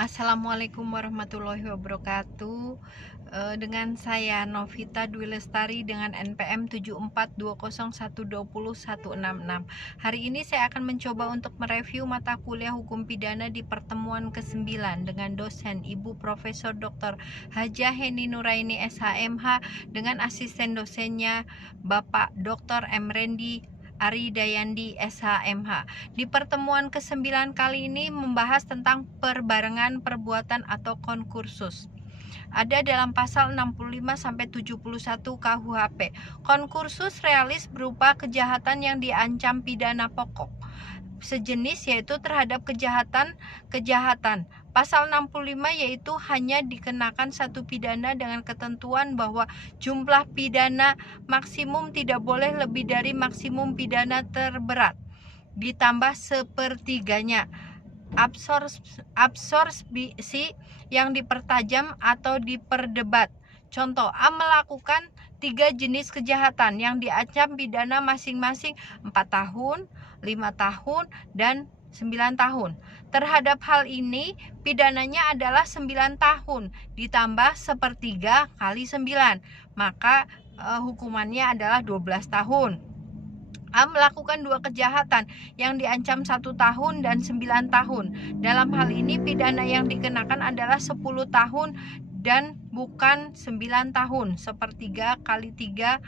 Assalamualaikum warahmatullahi wabarakatuh. Dengan saya Novita Dwi Lestari dengan NPM 7420120166. Hari ini saya akan mencoba untuk mereview mata kuliah hukum pidana di pertemuan ke-9 dengan dosen Ibu Profesor Dr. Hajah Heni Nuraini SHMH dengan asisten dosennya Bapak Dr. Emrendi Ari Dayandi SHMH. Di pertemuan ke-9 kali ini membahas tentang perbarengan perbuatan atau konkursus. Ada dalam pasal 65 sampai 71 KUHP. Konkursus realis berupa kejahatan yang diancam pidana pokok sejenis, yaitu terhadap kejahatan. Pasal 65 yaitu hanya dikenakan satu pidana dengan ketentuan bahwa jumlah pidana maksimum tidak boleh lebih dari maksimum pidana terberat ditambah sepertiganya. Absorpsi yang dipertajam atau diperdebat. Contoh, A melakukan 3 jenis kejahatan yang diancam pidana masing-masing 4 tahun, 5 tahun, dan 9 tahun. Terhadap hal ini, pidananya adalah 9 tahun ditambah sepertiga kali 9, maka hukumannya adalah 12 tahun. A melakukan 2 kejahatan yang diancam 1 tahun dan 9 tahun. Dalam hal ini pidana yang dikenakan adalah 10 tahun dan bukan 9 tahun. Sepertiga kali 3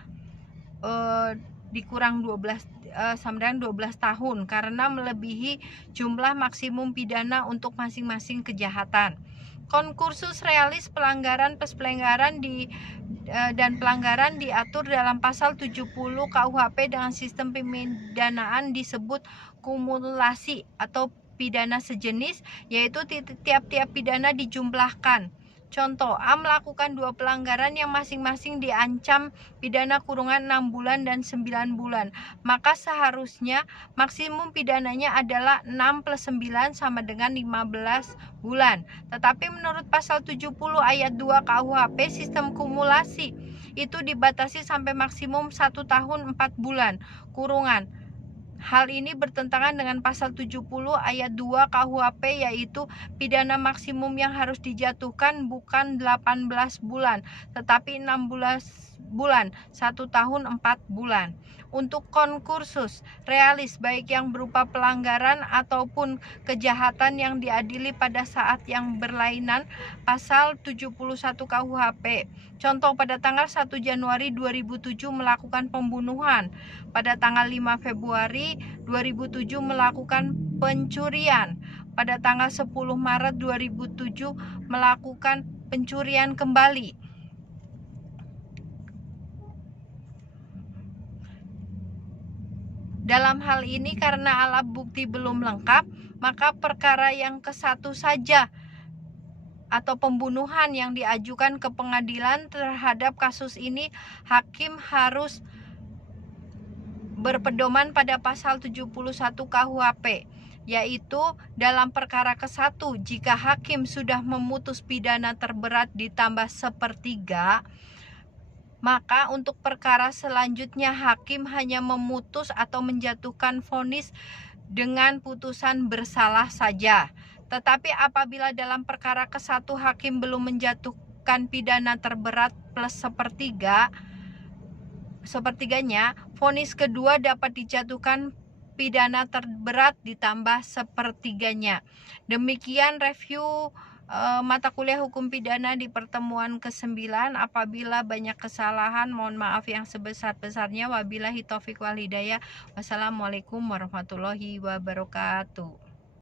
dikurang 12 sama dengan 12 tahun karena melebihi jumlah maksimum pidana untuk masing-masing kejahatan. Konkursus realis pelanggaran dan pelanggaran diatur dalam pasal 70 KUHP dengan sistem pemidanaan disebut kumulasi atau pidana sejenis, yaitu tiap-tiap pidana dijumlahkan. Contoh, A melakukan 2 pelanggaran yang masing-masing diancam pidana kurungan 6 bulan dan 9 bulan. Maka seharusnya maksimum pidananya adalah 6 plus 9 sama dengan 15 bulan. Tetapi menurut pasal 70 ayat 2 KUHP, sistem kumulasi itu dibatasi sampai maksimum 1 tahun 4 bulan kurungan. Hal ini bertentangan dengan pasal 70 ayat 2 KUHP, yaitu pidana maksimum yang harus dijatuhkan bukan 18 bulan, tetapi 16 bulan, 1 tahun 4 bulan. Untuk konkursus realis baik yang berupa pelanggaran ataupun kejahatan yang diadili pada saat yang berlainan, pasal 71 KUHP. Contoh, pada tanggal 1 Januari 2007 melakukan pembunuhan, pada tanggal 5 Februari 2007 melakukan pencurian, pada tanggal 10 Maret 2007 melakukan pencurian kembali. Dalam hal ini karena alat bukti belum lengkap, maka perkara yang ke-1 saja atau pembunuhan yang diajukan ke pengadilan terhadap kasus ini, hakim harus berpedoman pada pasal 71 KUHP, yaitu dalam perkara ke-1 jika hakim sudah memutus pidana terberat ditambah sepertiga, maka untuk perkara selanjutnya hakim hanya memutus atau menjatuhkan vonis dengan putusan bersalah saja. Tetapi apabila dalam perkara ke-1 hakim belum menjatuhkan pidana terberat plus sepertiganya, vonis kedua dapat dijatuhkan pidana terberat ditambah sepertiganya. Demikian review mata kuliah hukum pidana di pertemuan ke-9. Apabila banyak kesalahan, mohon maaf yang sebesar-besarnya. Wabillahi taufiq wal hidayah. Wassalamualaikum warahmatullahi wabarakatuh.